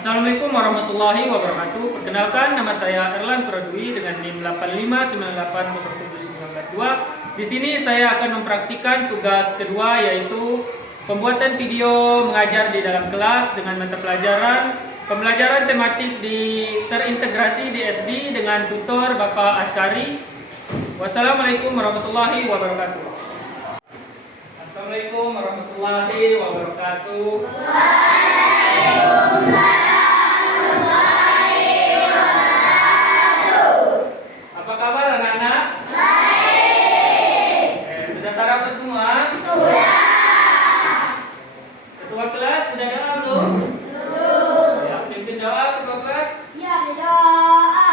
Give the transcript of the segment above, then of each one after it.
Assalamualaikum warahmatullahi wabarakatuh. Perkenalkan, nama saya Erlan Pradwi dengan NIM 8598071992. Di sini saya akan mempraktikkan tugas kedua, yaitu pembuatan video mengajar di dalam kelas dengan mata pelajaran pembelajaran tematik terintegrasi di SD dengan tutor Bapak Askari. Wassalamualaikum warahmatullahi wabarakatuh. Assalamualaikum warahmatullahi wabarakatuh. Apa kabar anak-anak? Baik. Sudah sarapan semua? Sudah. Ketua kelas sudah doa belum? Belum. Ya, pimpin doa ketua kelas. Siap doa.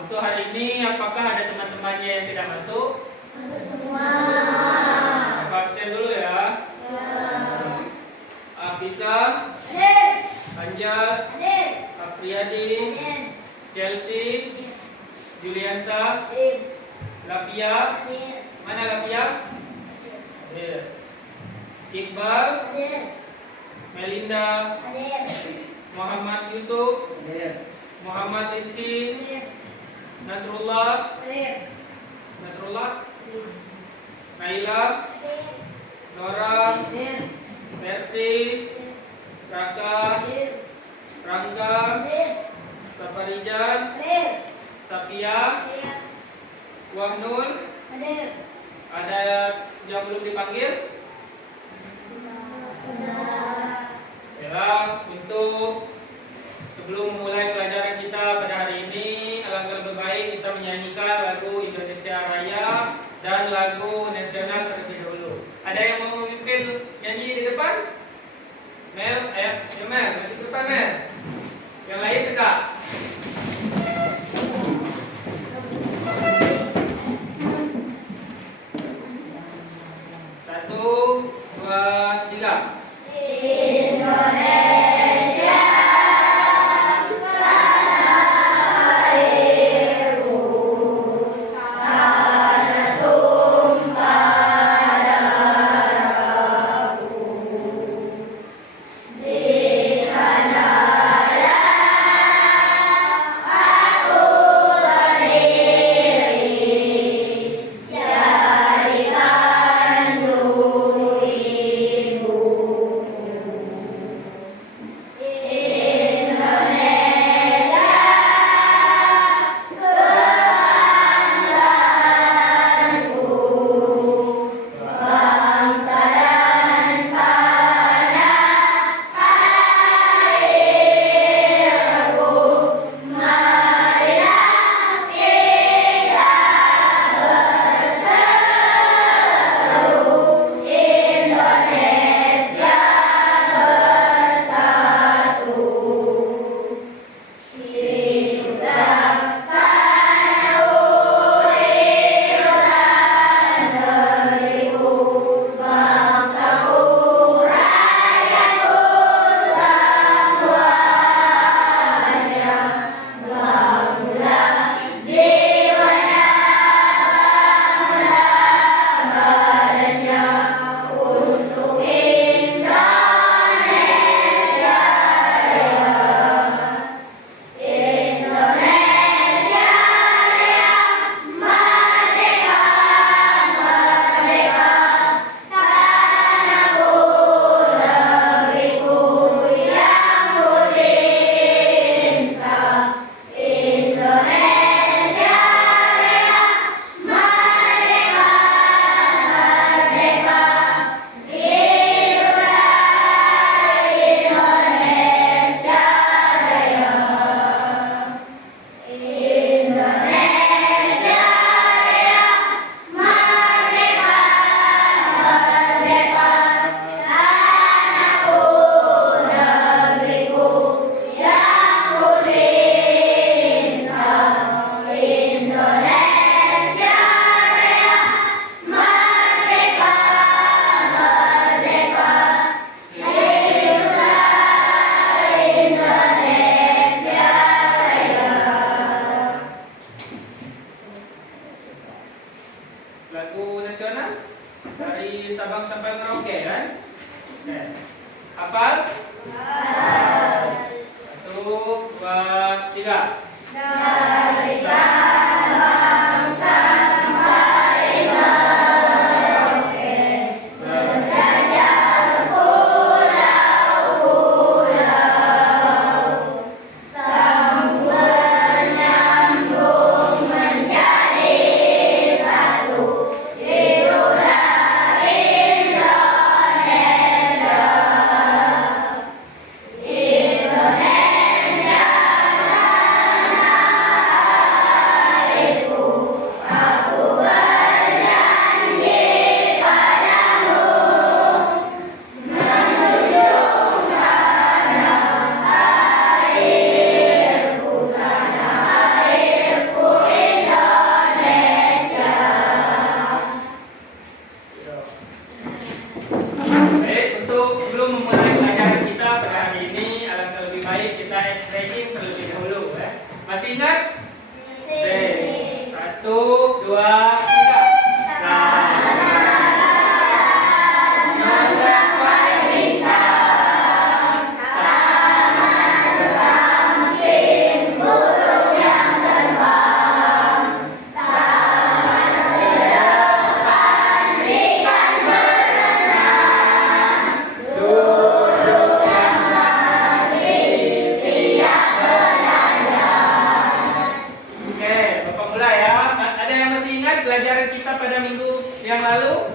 Untuk hari ini, apakah ada teman-temannya yang tidak masuk? Semua. Bapak absen dulu ya. Afisa, Hadir. Anjas, Hadir. Apriyadi, Hadir. Chelsea, Juliansa, Hadir. Lapia. Hadir. Mana Lapia? Hadir. Iqbal, Hadir. Melinda, Hadir. Muhammad Yusuf, Hadir. Muhammad Rizki, Hadir. Nasrullah, Hadir. Naila, Nora, Hadir. Mercy, Raka, Hadir. Rangga, Hadir. Safarijan, Hadir. Sapia, Hadir. Wahnul. Hadir. Ada yang belum dipanggil? Sudah. Mel, ayo, ya Mel, maju ke depan Mel. Yang lain tegak. Satu, dua, tiga. Lagu nasional dari Sabang sampai Merauke kan? Oke. Hafal? Satu, dua, tiga. Dari Sabang sampai Merauke, menjajah pulau-pulau, sambung menyambung menjadi satu, itulah Indonesia. Indonesia tanah airku, aku berjanji padamu, menjunjung tanah airku, Indonesia. Baik, untuk sebelum memulai pelajaran kita pada hari ini, alangkah lebih baik kita stretching terlebih dahulu. Masih ingat? Oke. Satu, dua, tiga. Oke, Bapak mulai ya. Ada yang masih ingat pelajaran kita pada minggu yang lalu?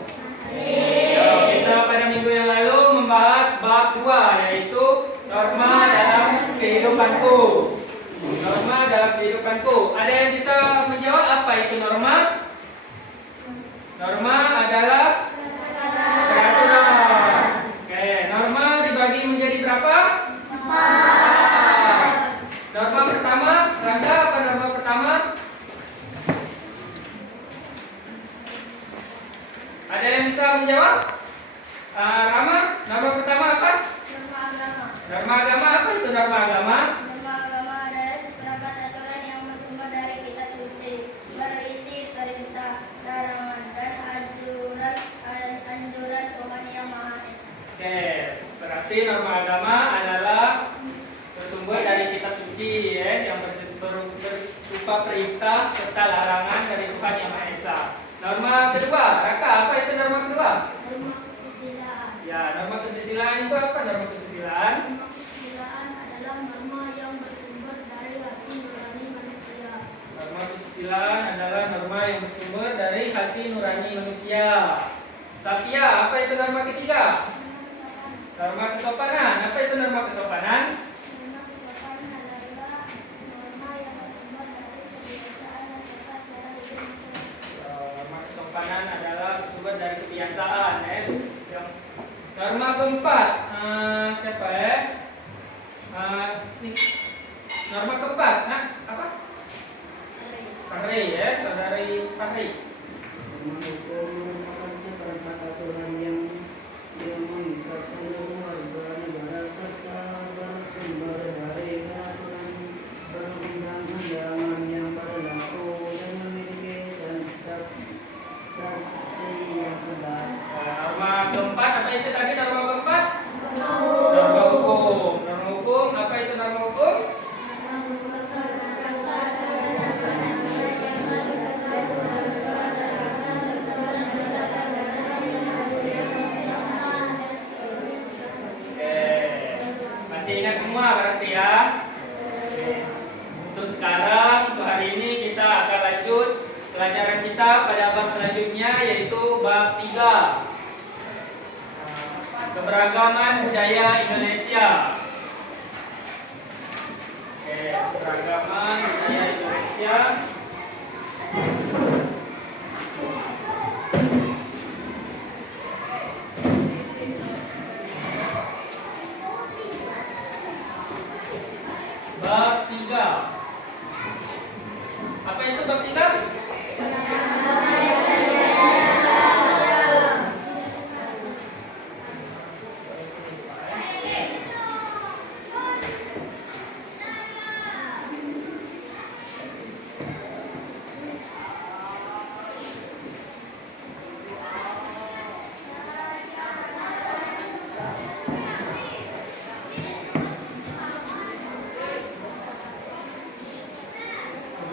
Yo, kita pada minggu yang lalu membahas bab 2, yaitu norma dalam kehidupanku. Norma dalam kehidupanku. Ada yang bisa menjawab apa itu norma? Norma adalah peraturan. Oke, norma dibagi menjadi berapa? 4. Norma pertama, Rangga apa norma pertama? Ada yang bisa menjawab? Rama, norma pertama apa? Norma agama. Norma agama apa itu norma agama? Norma agama adalah seperangkat aturan yang bersumber dari kitab suci, berisi perintah, larangan, dan anjuran Tuhan yang Maha Esa. Oke, berarti norma agama adalah bersumber dari kitab suci ya, yang berupa perintah serta larangan dari Tuhan yang Maha Esa. Norma kedua, Raka, apa itu norma kedua? Norma kesusilaan. Ya, norma kesusilaan itu apa norma kesusilaan? Norma kesusilaan adalah norma yang bersumber dari hati nurani manusia. Norma kesusilaan adalah norma yang bersumber dari hati nurani manusia. Sapia, apa itu norma ketiga? Norma kesopanan, apa itu norma kesopanan? Norma kesopanan adalah norma yang bersumber dari kebiasaan dan serta cara hidup manusia. Norma kesopanan adalah bersumber dari kebiasaan ya. Yang norma keempat, siapa ya? Nih. Norma keempat, nah apa? Fahri ya, saudari Fahri. Norma hukum merupakan seperangkat aturan yang mengikat seluruh warga negara serta bersumber dari peraturan perundang-undangan yang berlaku dan memiliki sanksi yang tegas. Norma keempat, apa itu tadi norma keempat? Norma hukum. Norma hukum, apa itu norma hukum? Masih ingat semua berarti ya? Untuk sekarang, untuk hari ini kita akan lanjut pelajaran kita pada bab selanjutnya yaitu bab 3. Keberagaman budaya Indonesia. Keberagaman budaya Indonesia. Bab 3. Apa itu bab 3?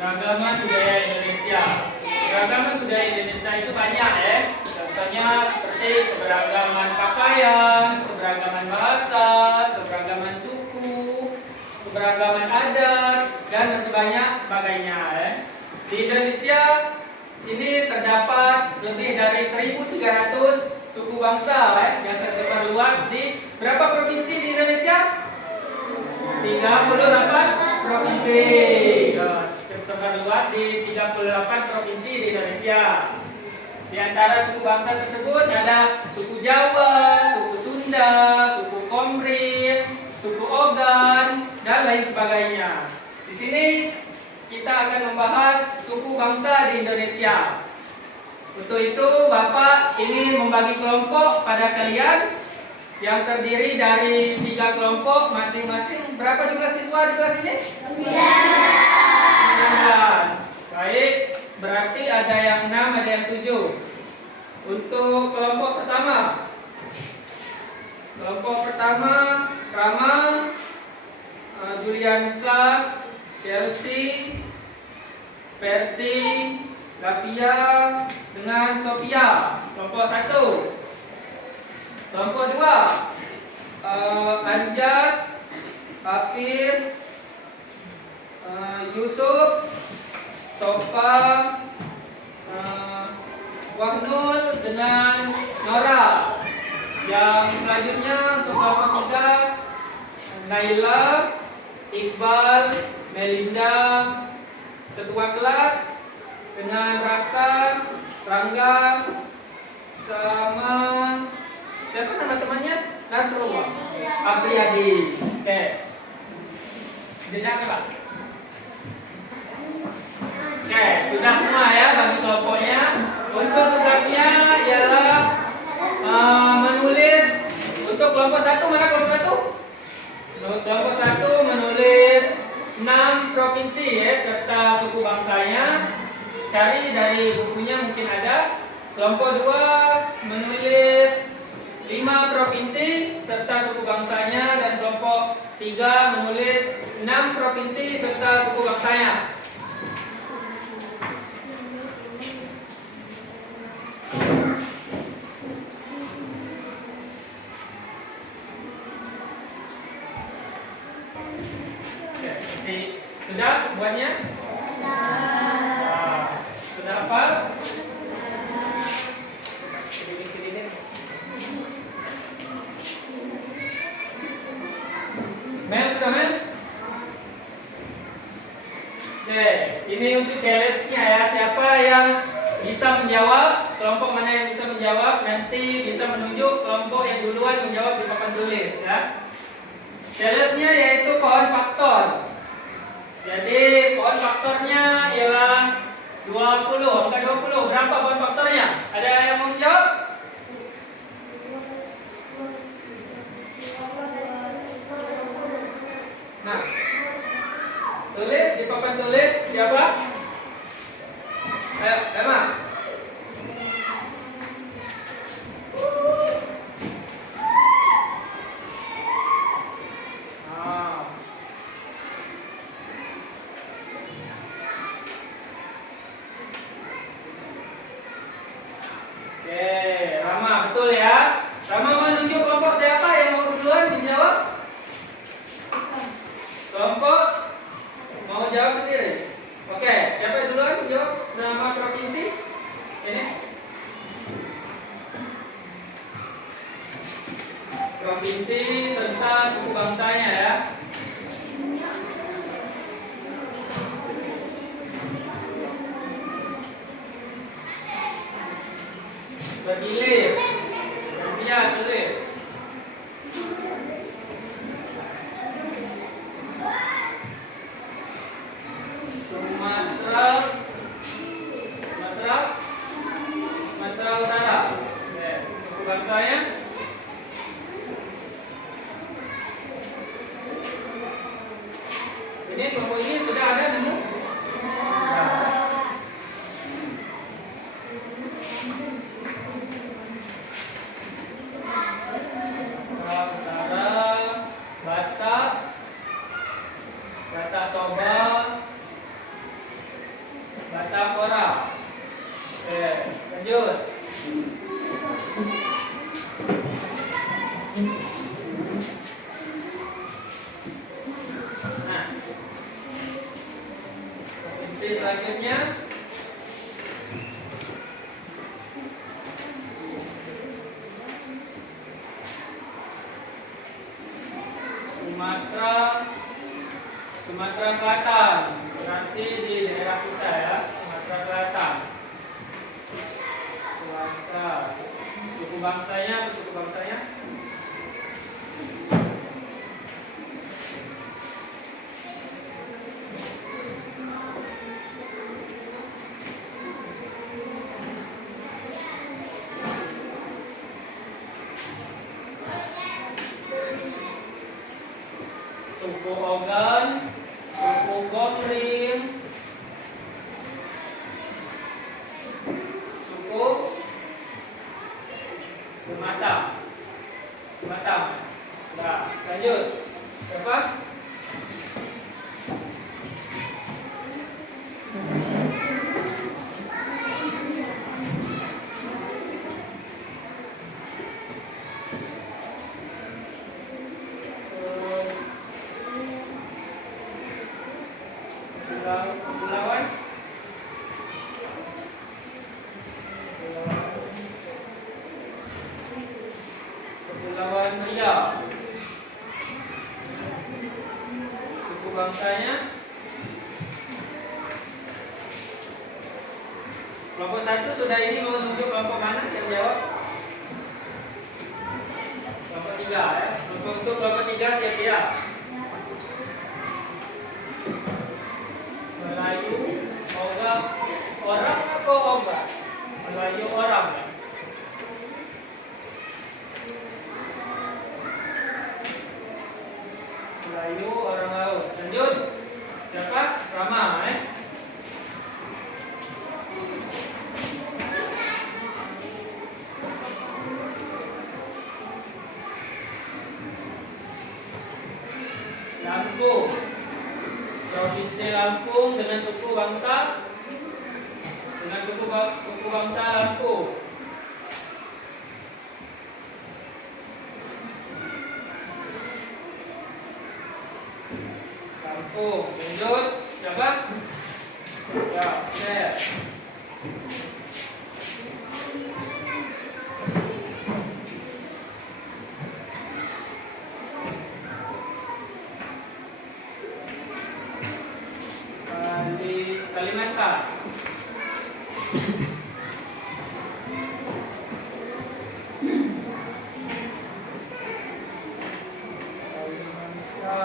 Keberagaman budaya Indonesia. Keberagaman budaya Indonesia itu banyak ya. Contohnya seperti keberagaman pakaian, keberagaman bahasa, keberagaman suku, keberagaman adat, dan masih banyak sebagainya ya. Di Indonesia ini terdapat lebih dari 1.300 suku bangsa ya, yang tersebar luas di berapa provinsi di Indonesia? 38 provinsi. Tersebar luas di 38 provinsi di Indonesia. Di antara suku bangsa tersebut ada suku Jawa, suku Sunda, suku Komrin, suku Ogan, dan lain sebagainya. Di sini kita akan membahas suku bangsa di Indonesia. Untuk itu Bapak ini membagi kelompok pada kalian yang terdiri dari 3 kelompok masing-masing. Berapa jumlah siswa di kelas ini? 19. Baik, berarti ada yang 6, ada yang 7. Untuk kelompok pertama. Kelompok pertama Rama, Juliansa, Chelsea, Persi, Lapia, dengan Sophia. Kelompok 1. Kelompok 2, Anjas, Hafiz, Yusuf, Sofa, Wahnul dengan Nora. Yang selanjutnya untuk kelompok 3, Naila, Iqbal, Melinda, ketua kelas dengan Raka, Rangga, sama siapa nama temannya? Nasrullah. Apriyadi. Oke. Jejak Pak. Oke, sudah semua ya bagi kelompoknya. Untuk tugasnya ialah menulis. Untuk kelompok 1, mana kelompok 1? Kelompok 1 menulis 6 provinsi ya serta suku bangsanya. Cari dari bukunya mungkin ada. Kelompok 2 menulis 5 provinsi serta suku bangsanya, dan kelompok 3 menulis 6 provinsi serta suku bangsanya. Sudah buatnya? Sudah apa? Mel, sudah Mel? Oke, ini untuk challenge-nya ya. Siapa yang bisa menjawab, kelompok mana yang bisa menjawab, nanti bisa menunjuk kelompok yang duluan menjawab di papan tulis ya. Challenge-nya yaitu pohon faktor. Jadi pohon faktornya ialah 20, angka 20. Berapa pohon faktornya? Ada yang mau menjawab? Nah, tulis di papan tulis siapa? Ayo, Emma. Rama, betul ya. Rama menunjuk kelompok siapa yang mau duluan dijawab? Kelompok mau jawab sendiri. Oke, siapa yang duluan jawab nama provinsi? Ini. Provinsi serta suku bangsanya ya. Bergilir. Gantian tulis. Sumatera Utara. Oke, suku bangsanya. Ini kelompok ini sudah ada nemu? Batak Toba, Batak Kora. Oke, lanjut. Nah, provinsi selanjutnya. Sumatera Selatan, berarti di daerah kita ya, Sumatera Selatan. Sumatera. Suku bangsanya atau suku bangsanya? Suku Ogan, suku Goprim, suku Batam. Nah, lanjut. Siapa? Kepulauan Riau. Suku bangsanya. Kelompok 1 sudah ini mau menunjuk kelompok mana yang jawab? Kelompok 3. 3 ya. Untuk kelompok 3 siap-siap. Melayu, ogah, orang atau ogah? Melayu orang ya. Melayu orang laut. Lanjut. Siapa? Rama Lampung. Provinsi Lampung dengan suku bangsa Lampung. Lampung. Lanjut. Siapa? Ya, saya. Kalimantan. Kalimantan.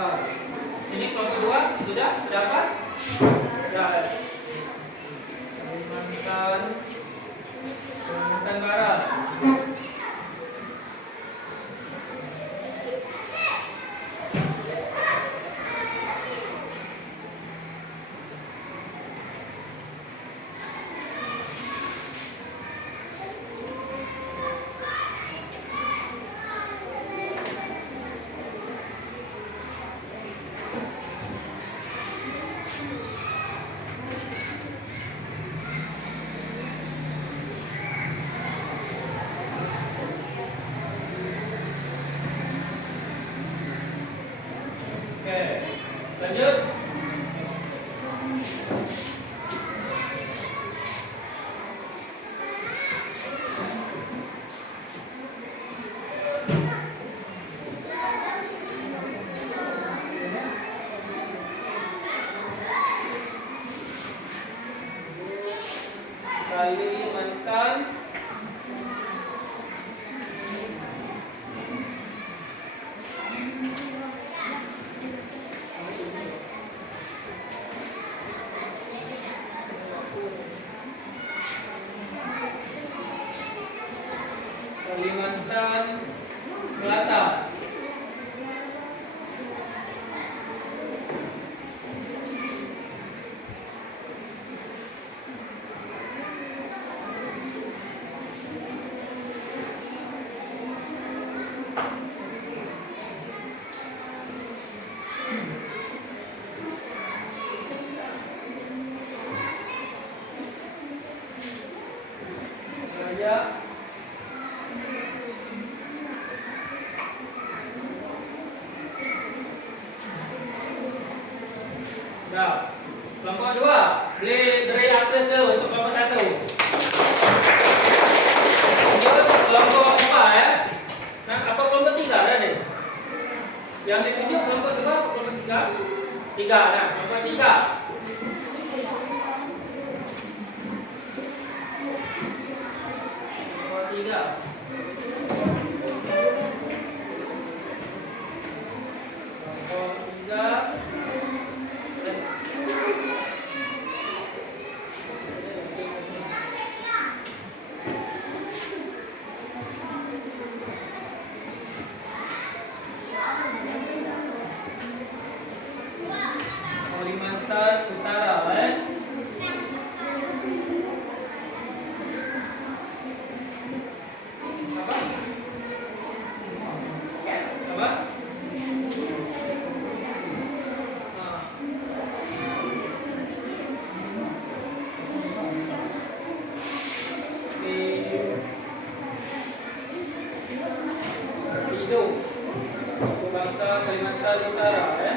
Ini kelompok 2 sudah apa? Sudah. Kalimantan Barat. Oke, lanjut. Kalimantan Selatan. Jaya. Nah, kelompok 2 beri akses dulu untuk kelompok 1. Lanjut kelompok 4 ya. Nah, apa kelompok 3 ada deh? Yang ditunjuk kelompok 2 apa kelompok 3? 3. Nah, kelompok 3. Kelompok 3. Kelompok 3. Kalimantan Utara ya. Apa? Nah. Hidup bangsa Kalimantan Utara ya.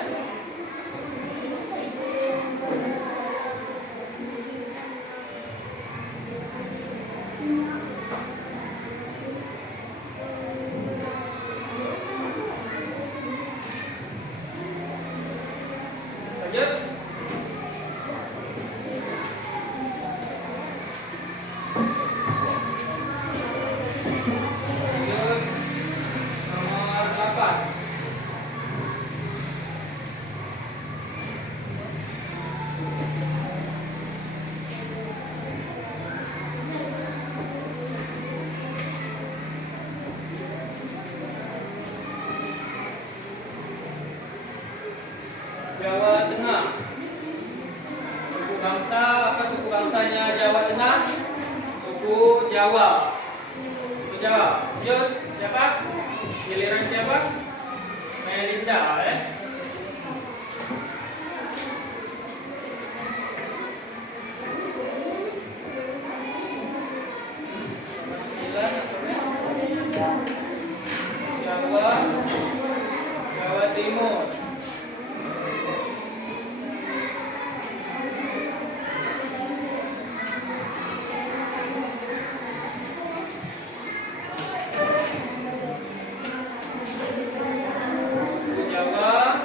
Lanjut. Lanjut. Nomor Jawa Tengah. Suku bangsa, apa suku bangsanya Jawa Tengah? Suku Jawa. Suku Jawa. Lanjut, siapa? Giliran siapa? Melinda, ya. Jawa, Jawa Timur. Suku Jawa,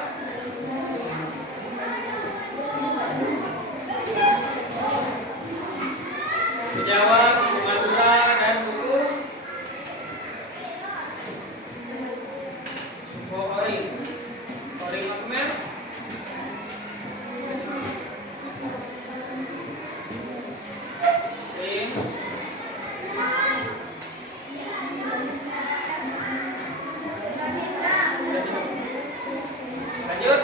suku Jawa, suku Madura, dan suku Oring. Oring Akmer. Oring. Lanjut.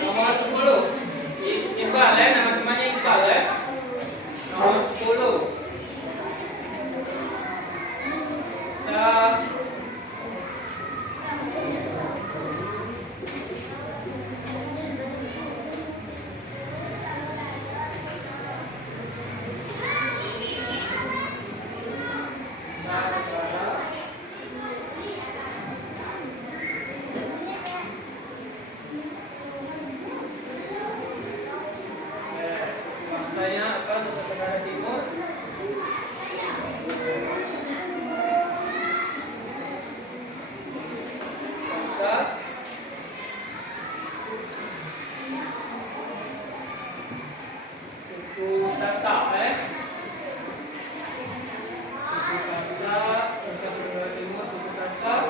Nomor 10. Iqbal, ya, nama temannya Iqbal, ya. Nomor 10. Sa saya apa Nusa Tenggara Timur. Saka. Suku Sasak, Suku Sasak, Nusa Tenggara Timur, suku Sasak.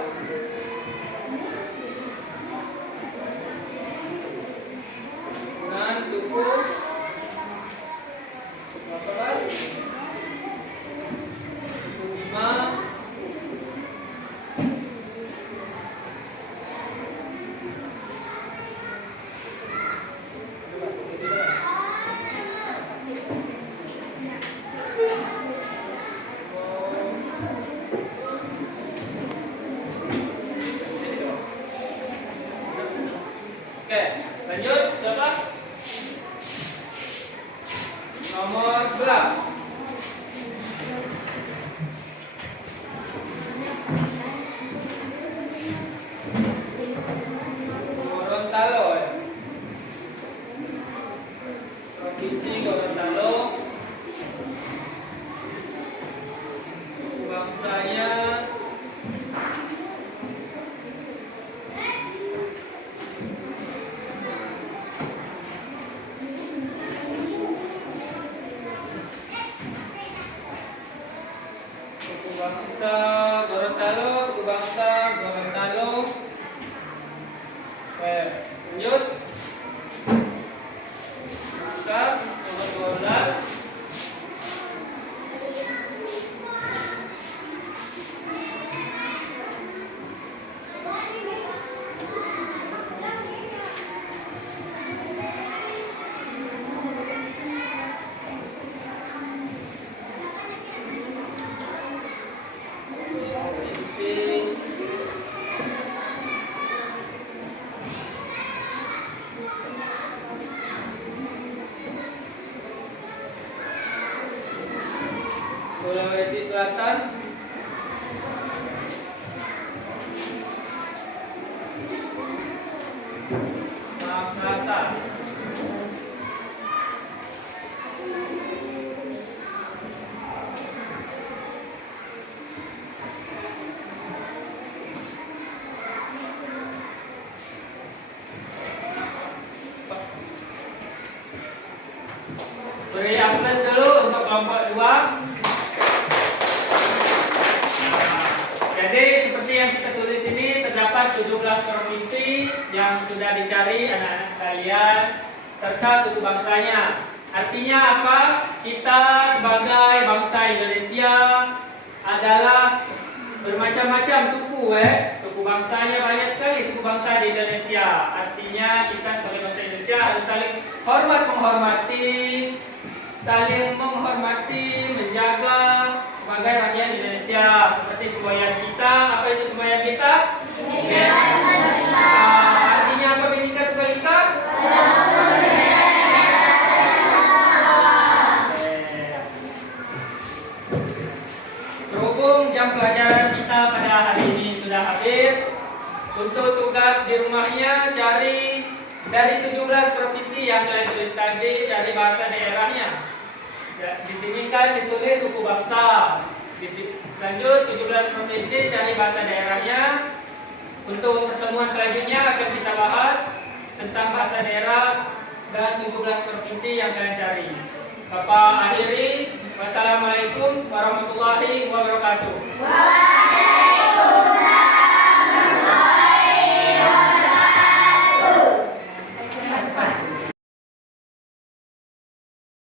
Dan suku apa lagi? Suku Bima. Oke, lanjut siapa? Nomor 11. Gorontalo, ya. Provinsi Gorontalo. Suku bangsanya suku bangsa Gorontalo, suku bangsa Gorontalo. Oke, lanjut. Maka nomor 12. Sulawesi Selatan. Makassar. Beri aplaus dulu untuk kelompok 2. Jadi seperti yang kita tulis ini terdapat 17 provinsi yang sudah dicari anak-anak sekalian serta suku bangsanya. Artinya apa? Kita sebagai bangsa Indonesia adalah bermacam-macam suku, suku bangsanya banyak sekali suku bangsa di Indonesia. Artinya kita sebagai bangsa Indonesia harus saling menghormati, menjaga sebagai rakyat Indonesia. Seperti semboyan kita, apa itu semboyan kita? Artinya apa Bhinneka Tunggal Ika? Berhubung jam pelajaran kita pada hari ini sudah habis, untuk tugas di rumahnya cari dari 17 provinsi yang kalian tulis tadi, cari bahasa daerahnya. Di sini kan ditulis suku bangsa. Lanjut 17 provinsi cari bahasa daerahnya. Untuk pertemuan selanjutnya akan kita bahas tentang bahasa daerah dan 17 provinsi yang kalian cari. Bapak akhiri, wassalamualaikum warahmatullahi wabarakatuh.